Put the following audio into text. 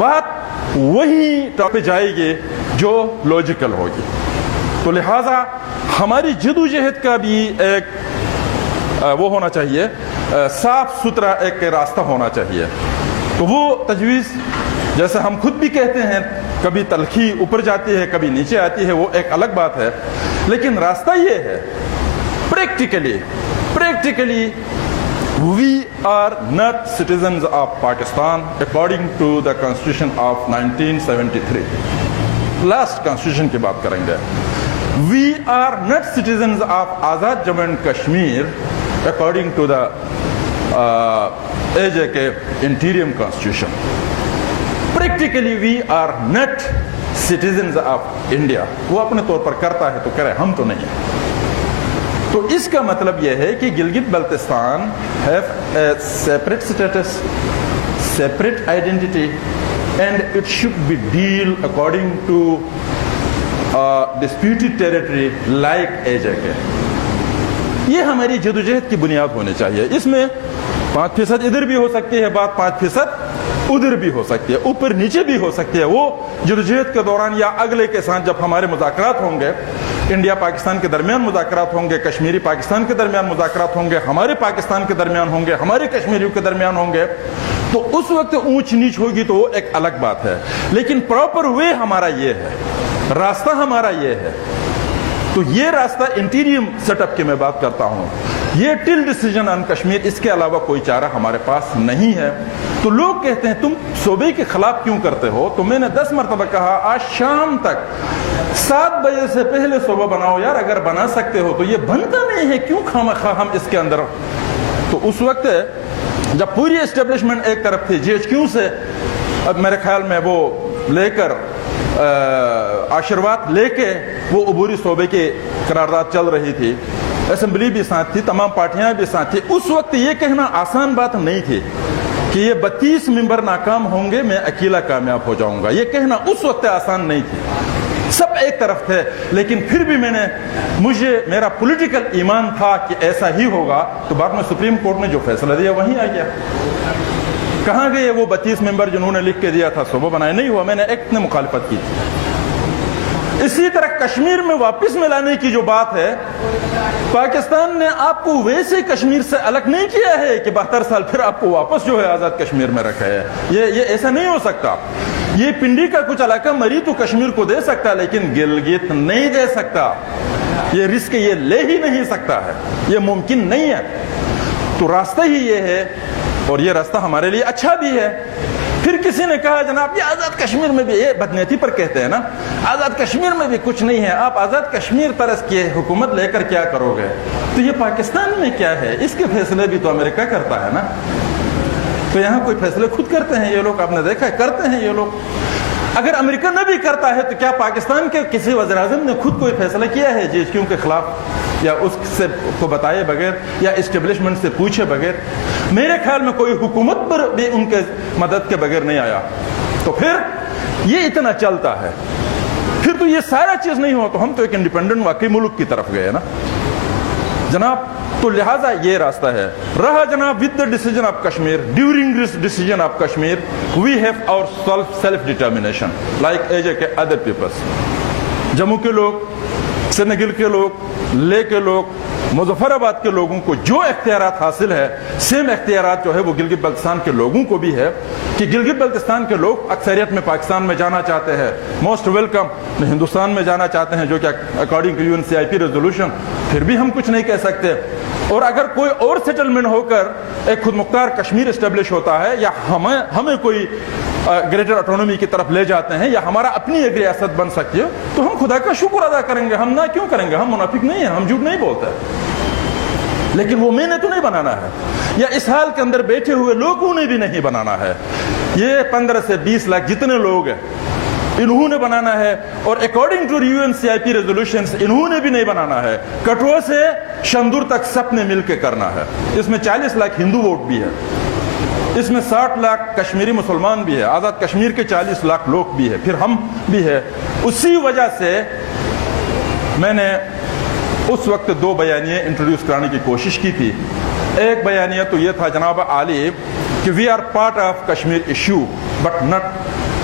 بات وہی ٹاپک جائے گی جو لاجیکل ہوگی. تو لہٰذا ہماری جدوجہد کا بھی ایک وہ ہونا چاہیے, صاف ستھرا ایک راستہ ہونا چاہیے. تو وہ تجویز جیسے ہم خود بھی کہتے ہیں, کبھی تلخی اوپر جاتی ہے کبھی نیچے آتی ہے, وہ ایک الگ بات ہے, لیکن راستہ یہ ہے practically we are not citizens of Pakistan according to the constitution of 1973. last constitution کی بات کریں گے. We are not citizens of Azad Jammu and Kashmir according to the AJK interim constitution. Practically we are not citizens of India. وہ اپنے طور پر کرتا ہے تو کرے, ہم تو نہیں. تو اس کا مطلب یہ ہے کہ Gilgit Baltistan have a separate status, separate identity, and it should be deal according to disputed territory like AJK. یہ ہماری جدوجہد کی بنیاد ہونی چاہیے. اس میں 5% ادھر بھی ہو سکتی ہے بات, 5% ادھر بھی ہو سکتی ہے, اوپر نیچے بھی ہو سکتی ہے. وہ جدوجہد کے دوران یا اگلے کے ساتھ جب ہمارے مذاکرات ہوں گے, انڈیا پاکستان کے درمیان مذاکرات ہوں گے, کشمیری پاکستان کے درمیان مذاکرات ہوں گے, ہمارے پاکستان کے درمیان ہوں گے, ہمارے کشمیریوں کے درمیان ہوں گے, تو اس وقت اونچ نیچ ہوگی تو وہ ایک الگ بات ہے. لیکن پراپر وے ہمارا یہ ہے, راستہ ہمارا یہ ہے. تو یہ راستہ انٹیریم سیٹ اپ کی میں بات کرتا ہوں, یہ ٹل ڈیسیجن آن کشمیر, اس کے علاوہ کوئی چارہ ہمارے پاس نہیں ہے. تو لوگ کہتے ہیں تم صوبے کے خلاف کیوں کرتے ہو, تو میں نے 10 مرتبہ کہا آج شام تک 7 بجے سے پہلے صوبہ بناؤ یار, اگر بنا سکتے ہو تو. یہ بنتا نہیں ہے, کیوں خواہ ہم اس کے اندر. تو اس وقت جب پوری اسٹیبلشمنٹ ایک طرف تھی, جی ایچ کیو سے اب میرے خیال میں وہ لے کر آشرواد لے کے وہ عبوری صوبے کی قرارداد چل رہی تھی, اسمبلی بھی ساتھ تھی, تمام پارٹیاں بھی ساتھ تھی. اس وقت یہ کہنا آسان بات نہیں تھی کہ یہ 32 ممبر ناکام ہوں گے, میں اکیلا کامیاب ہو جاؤں گا. یہ کہنا اس وقت آسان نہیں تھی, سب ایک طرف تھے. لیکن پھر بھی مجھے میرا پولیٹیکل ایمان تھا کہ ایسا ہی ہوگا. تو بعد میں سپریم کورٹ نے جو فیصلہ دیا وہیں آ گیا. کہاں گئے وہ 32 ممبر جنہوں نے لکھ کے دیا تھا صوبہ بنائے؟ نہیں ہوا, میں نے ایکٹ نے مخالفت کی تھی. اسی طرح کشمیر میں واپس میں لانے کی جو بات ہے, پاکستان نے آپ کو ویسے کشمیر سے الگ نہیں کیا ہے کہ 72 سال پھر آپ کو واپس جو ہے آزاد کشمیر میں رکھا ہے. یہ ایسا نہیں ہو سکتا. یہ پنڈی کا کچھ علاقہ مری تو کشمیر کو دے سکتا, لیکن گلگت نہیں دے سکتا. یہ رسک یہ لے ہی نہیں سکتا ہے, یہ ممکن نہیں ہے. تو راستہ ہی یہ ہے, اور یہ راستہ ہمارے لیے اچھا بھی ہے. پھر کسی نے کہا جناب یہ آزاد کشمیر میں بھی, یہ بدنیتی پر کہتے ہیں نا, آزاد کشمیر میں بھی کچھ نہیں ہے, آپ آزاد کشمیر طرز کی حکومت لے کر کیا کرو گے؟ تو یہ پاکستان میں کیا ہے, اس کے فیصلے بھی تو امریکہ کرتا ہے نا. تو یہاں کوئی فیصلے خود کرتے ہیں یہ لوگ, آپ نے دیکھا ہے کرتے ہیں یہ لوگ. اگر امریکہ نہ بھی کرتا ہے تو کیا پاکستان کے کسی وزیر اعظم نے خود کوئی فیصلہ کیا ہے جی ایچ کیو کے خلاف, یا اس سے کو بتائے بغیر, یا اسٹیبلشمنٹ سے پوچھے بغیر؟ میرے خیال میں کوئی حکومت پر بھی ان کے مدد کے بغیر نہیں آیا. تو پھر یہ اتنا چلتا ہے, پھر تو یہ سارا چیز نہیں ہوا تو ہم تو ایک انڈیپینڈنٹ واقعی ملک کی طرف گئے نا جناب. تو لہٰذا یہ راستہ ہے. رہا جناب with the decision of Kashmir, during this decision of Kashmir we have our self determination like each a other peoples. Jammu کے لوگ, سرنگل کے لوگ, لے کے لوگ, مظفر آباد کے لوگوں کو جو اختیارات حاصل ہے, سیم اختیارات جو ہے وہ گلگت بلتستان کے لوگوں کو بھی ہے. کہ گلگت بلتستان کے لوگ اکثریت میں پاکستان میں جانا چاہتے ہیں, موسٹ ویلکم. ہندوستان میں جانا چاہتے ہیں جو کہ اکارڈنگ ٹو UNCIP ریزولوشن, پھر بھی ہم کچھ نہیں کہہ سکتے. اور اگر کوئی اور سیٹلمنٹ ہو کر ایک خود مختار کشمیر اسٹیبلش ہوتا ہے, یا ہمیں کوئی گریٹر آٹونومی کی طرف لے جاتے ہیں, یا ہمارا اپنی ایک ریاست بن سکتی ہے, تو ہم خدا کا شکر ادا کریں گے. ہم نہ کیوں کریں گے, ہم منافق نہیں ہیں, ہم جھوٹ نہیں بولتے. لیکن وہ میں نے تو نہیں بنانا ہے, یا اس حال کے اندر بیٹھے ہوئے لوگوں نے بھی نہیں بنانا ہے. یہ 15 سے 20 لاکھ جتنے لوگ ہیں انہوں نے بنانا ہے, اور اکارڈنگ ٹو UNCIP ریزولوشنز انہوں نے بھی نہیں بنانا ہے. کٹھوعہ سے شندور تک سب نے مل کے کرنا ہے. اس میں 40 لاکھ ہندو ووٹ بھی ہے, اس میں 60 لاکھ کشمیری مسلمان بھی ہے, آزاد کشمیر کے 40 لاکھ لوگ بھی ہے, پھر ہم بھی ہے. اسی وجہ سے میں نے اس وقت 2 بیانیے انٹروڈیوس کرانے کی کوشش کی تھی. ایک بیانیہ تو یہ تھا جناب عالی کہ we are part of Kashmir issue but not